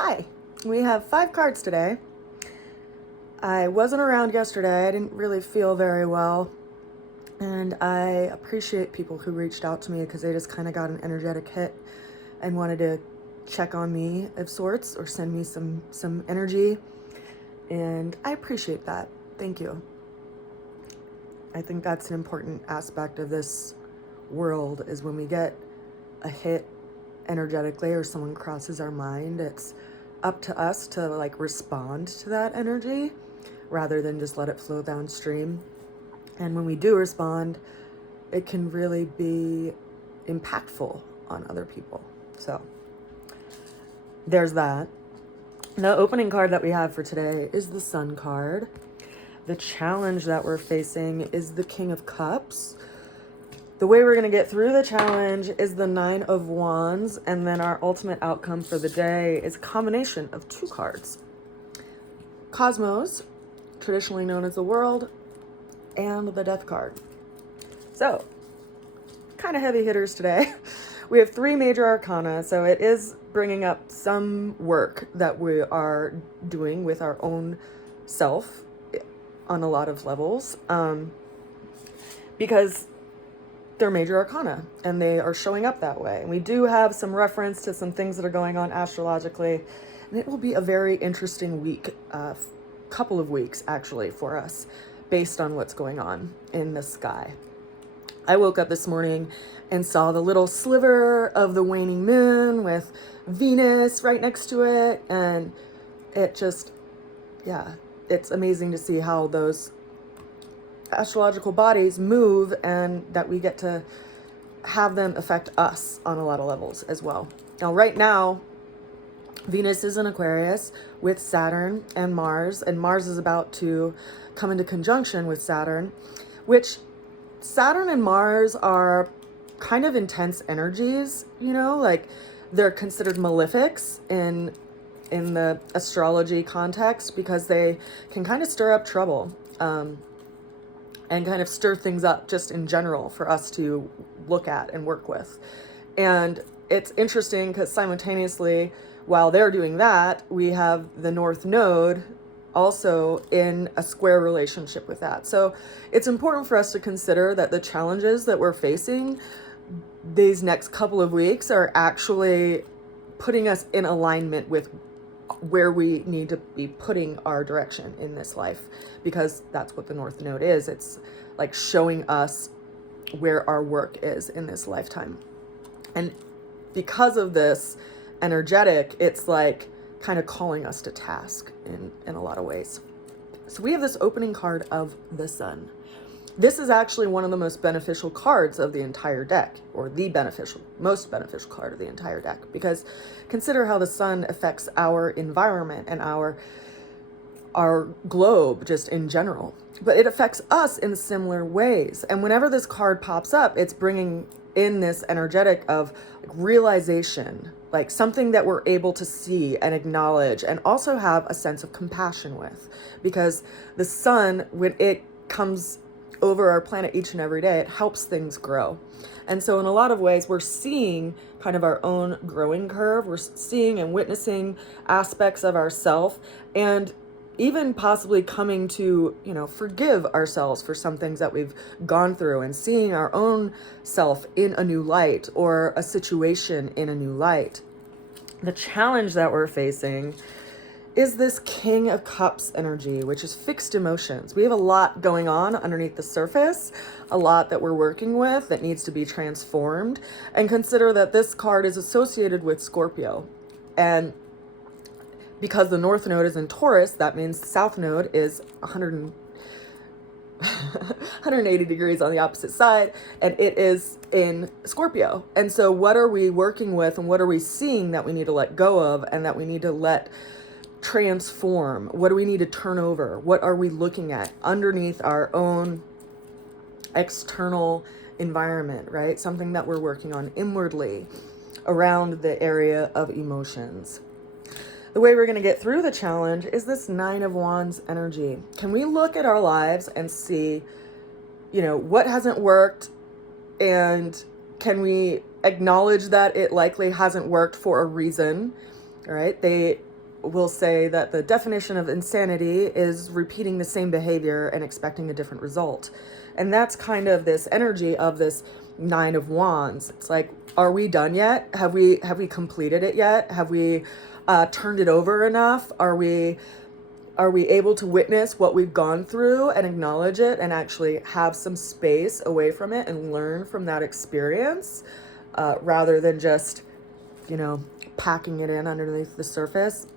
Hi, we have 5 cards today. I wasn't around yesterday. I didn't really feel very well. And I appreciate people who reached out to me because they just kind of got an energetic hit and wanted to check on me of sorts or send me some energy. And I appreciate that. Thank you. I think that's an important aspect of this world is when we get a hit energetically or someone crosses our mind, it's up to us to like respond to that energy rather than just let it flow downstream. And when we do respond, it can really be impactful on other people. So there's that. The opening card that we have for today is the Sun card. The challenge that we're facing is the King of Cups. The way we're going to get through the challenge is the 9 of Wands, and then our ultimate outcome for the day is a combination of 2 cards. Cosmos, traditionally known as the World, and the Death card. So, kind of heavy hitters today. We have 3 major arcana, so it is bringing up some work that we are doing with our own self on a lot of levels, because they're major arcana and they are showing up that way. And we do have some reference to some things that are going on astrologically, and it will be a very interesting week, couple of weeks actually for us based on what's going on in the sky. I woke up this morning and saw the little sliver of the waning moon with Venus right next to it, and it just, yeah, it's amazing to see how those astrological bodies move and that we get to have them affect us on a lot of levels as well. Now, right now, Venus is in Aquarius with Saturn and Mars is about to come into conjunction with Saturn, which Saturn and Mars are kind of intense energies, you know, like they're considered malefics in the astrology context because they can kind of stir up trouble. And kind of stir things up just in general for us to look at and work with. And it's interesting because simultaneously, while they're doing that, we have the North Node also in a square relationship with that. So it's important for us to consider that the challenges that we're facing these next couple of weeks are actually putting us in alignment with where we need to be putting our direction in this life, because that's what the North Node is. It's like showing us where our work is in this lifetime. And because of this energetic, it's like kind of calling us to task in a lot of ways. So we have this opening card of the Sun. This is actually one of the most beneficial cards of the entire deck, or the most beneficial card of the entire deck, because consider how the Sun affects our environment and our globe just in general. But it affects us in similar ways. And whenever this card pops up, it's bringing in this energetic of realization, like something that we're able to see and acknowledge and also have a sense of compassion with. Because the Sun, when it comes over our planet each and every day, it helps things grow. And so in a lot of ways, we're seeing kind of our own growing curve. We're seeing and witnessing aspects of ourself, and even possibly coming to, you know, forgive ourselves for some things that we've gone through, and seeing our own self in a new light or a situation in a new light. The challenge that we're facing is this King of Cups energy, which is fixed emotions. We have a lot going on underneath the surface, a lot that we're working with that needs to be transformed. And consider that this card is associated with Scorpio. And because the North Node is in Taurus, that means the South Node is 180 degrees on the opposite side, and it is in Scorpio. And so what are we working with, and what are we seeing that we need to let go of and that we need to let transform? What do we need to turn over? What are we looking at underneath our own external environment, right? Something that we're working on inwardly around the area of emotions. The way we're going to get through the challenge is this 9 of Wands energy. Can we look at our lives and see, you know, what hasn't worked, and can we acknowledge that it likely hasn't worked for a reason, right? will say that the definition of insanity is repeating the same behavior and expecting a different result. And that's kind of this energy of this Nine of Wands. It's like, are we done yet? Have we completed it yet? Have we turned it over enough? Are we able to witness what we've gone through and acknowledge it and actually have some space away from it and learn from that experience, rather than just, packing it in underneath the surface?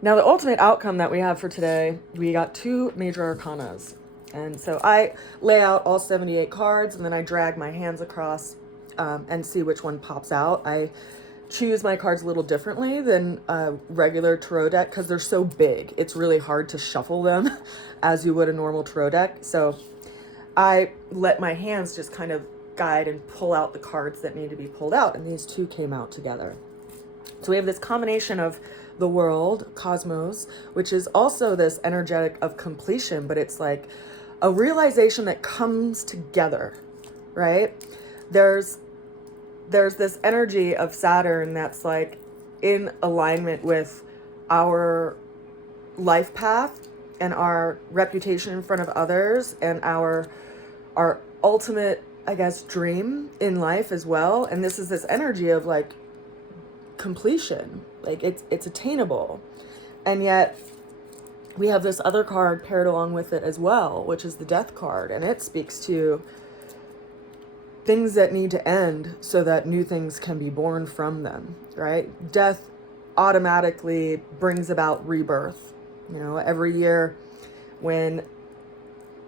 Now, the ultimate outcome that we have for today, we got 2 major arcanas. And so I lay out all 78 cards, and then I drag my hands across and see which one pops out. I choose my cards a little differently than a regular tarot deck because they're so big. It's really hard to shuffle them as you would a normal tarot deck. So I let my hands just kind of guide and pull out the cards that need to be pulled out, and these 2 came out together. So we have this combination of the world, cosmos, which is also this energetic of completion, but it's like a realization that comes together, right? There's this energy of Saturn that's like in alignment with our life path and our reputation in front of others and our ultimate, I guess, dream in life as well. And this is this energy of like completion, like it's attainable. And yet we have this other card paired along with it as well, which is the Death card, and it speaks to things that need to end so that new things can be born from them, right? Death automatically brings about rebirth. Every year when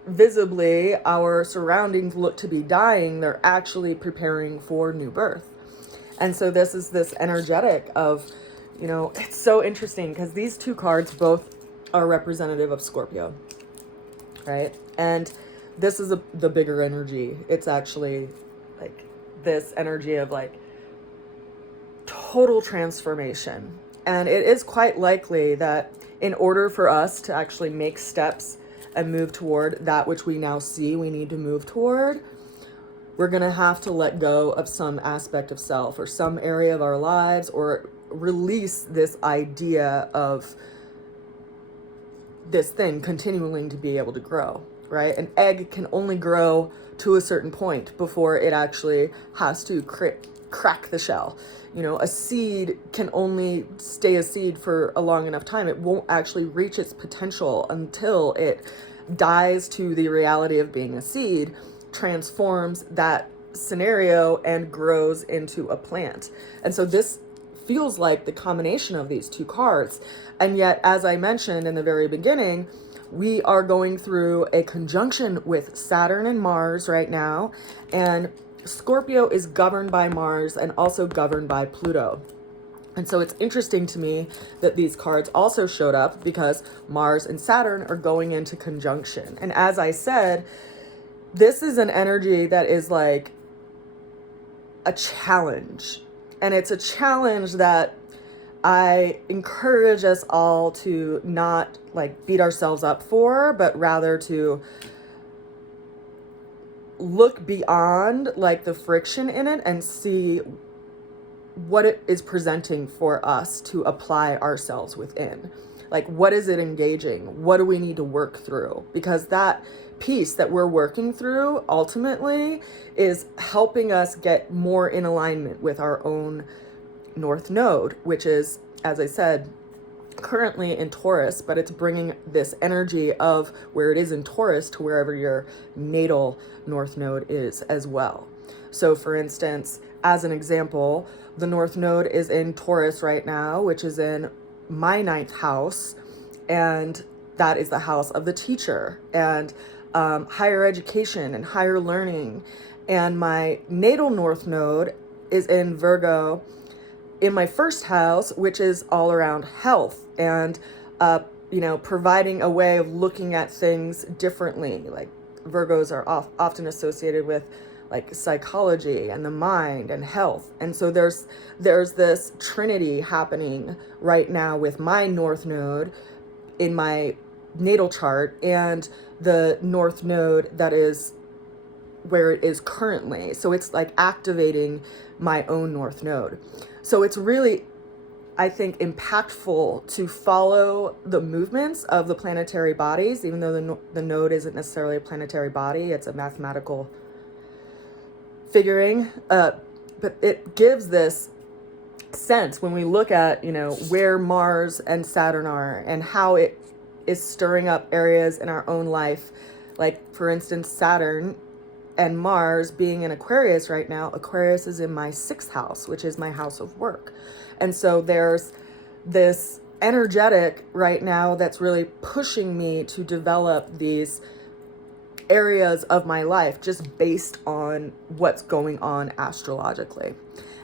visibly our surroundings look to be dying, they're actually preparing for new birth. And so this is this energetic of, it's so interesting because these 2 cards both are representative of Scorpio, right? And this is the bigger energy. It's actually like this energy of like total transformation. And it is quite likely that in order for us to actually make steps and move toward that which we now see we need to move toward, we're going to have to let go of some aspect of self or some area of our lives, or release this idea of this thing continuing to be able to grow, right? An egg can only grow to a certain point before it actually has to crack the shell. A seed can only stay a seed for a long enough time. It won't actually reach its potential until it dies to the reality of being a seed, transforms that scenario, and grows into a plant. And so this feels like the combination of these 2 cards. And yet, as I mentioned in the very beginning, we are going through a conjunction with Saturn and Mars right now. And Scorpio is governed by Mars and also governed by Pluto. And so it's interesting to me that these cards also showed up because Mars and Saturn are going into conjunction. And as I said, this is an energy that is like a challenge. And it's a challenge that I encourage us all to not like beat ourselves up for, but rather to look beyond like the friction in it and see what it is presenting for us to apply ourselves within. Like, what is it engaging? What do we need to work through? Because that piece that we're working through ultimately is helping us get more in alignment with our own North Node, which is, as I said, currently in Taurus, but it's bringing this energy of where it is in Taurus to wherever your natal North Node is as well. So for instance, as an example, the North Node is in Taurus right now, which is in my 9th house, and that is the house of the teacher and higher education and higher learning. And my natal North Node is in Virgo in my 1st house, which is all around health and providing a way of looking at things differently. Like Virgos are often associated with like psychology and the mind and health. And so there's this trinity happening right now with my North Node in my natal chart and the North Node that is where it is currently. So it's like activating my own North Node. So it's really I think, impactful to follow the movements of the planetary bodies, even though the node isn't necessarily a planetary body, it's a mathematical figuring. But it gives this sense when we look at, you know, where Mars and Saturn are and how it is stirring up areas in our own life. Like, for instance, Saturn and Mars being in Aquarius right now. Aquarius is in my 6th house, which is my house of work. And so there's this energetic right now that's really pushing me to develop these areas of my life just based on what's going on astrologically.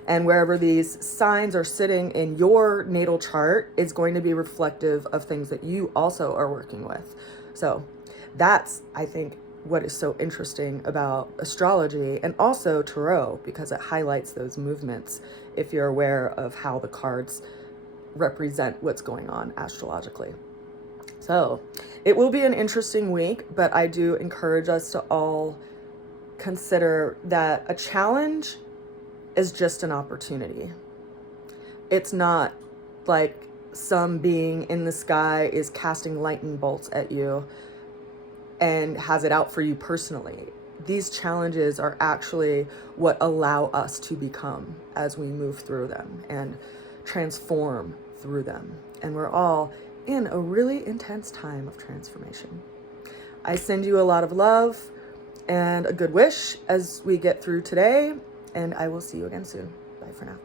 And wherever these signs are sitting in your natal chart is going to be reflective of things that you also are working with. So that's, I think, what is so interesting about astrology, and also tarot, because it highlights those movements if you're aware of how the cards represent what's going on astrologically. So it will be an interesting week, but I do encourage us to all consider that a challenge is just an opportunity. It's not like some being in the sky is casting lightning bolts at you and has it out for you personally. These challenges are actually what allow us to become as we move through them and transform through them. And we're all in a really intense time of transformation. I send you a lot of love and a good wish as we get through today, and I will see you again soon. Bye for now.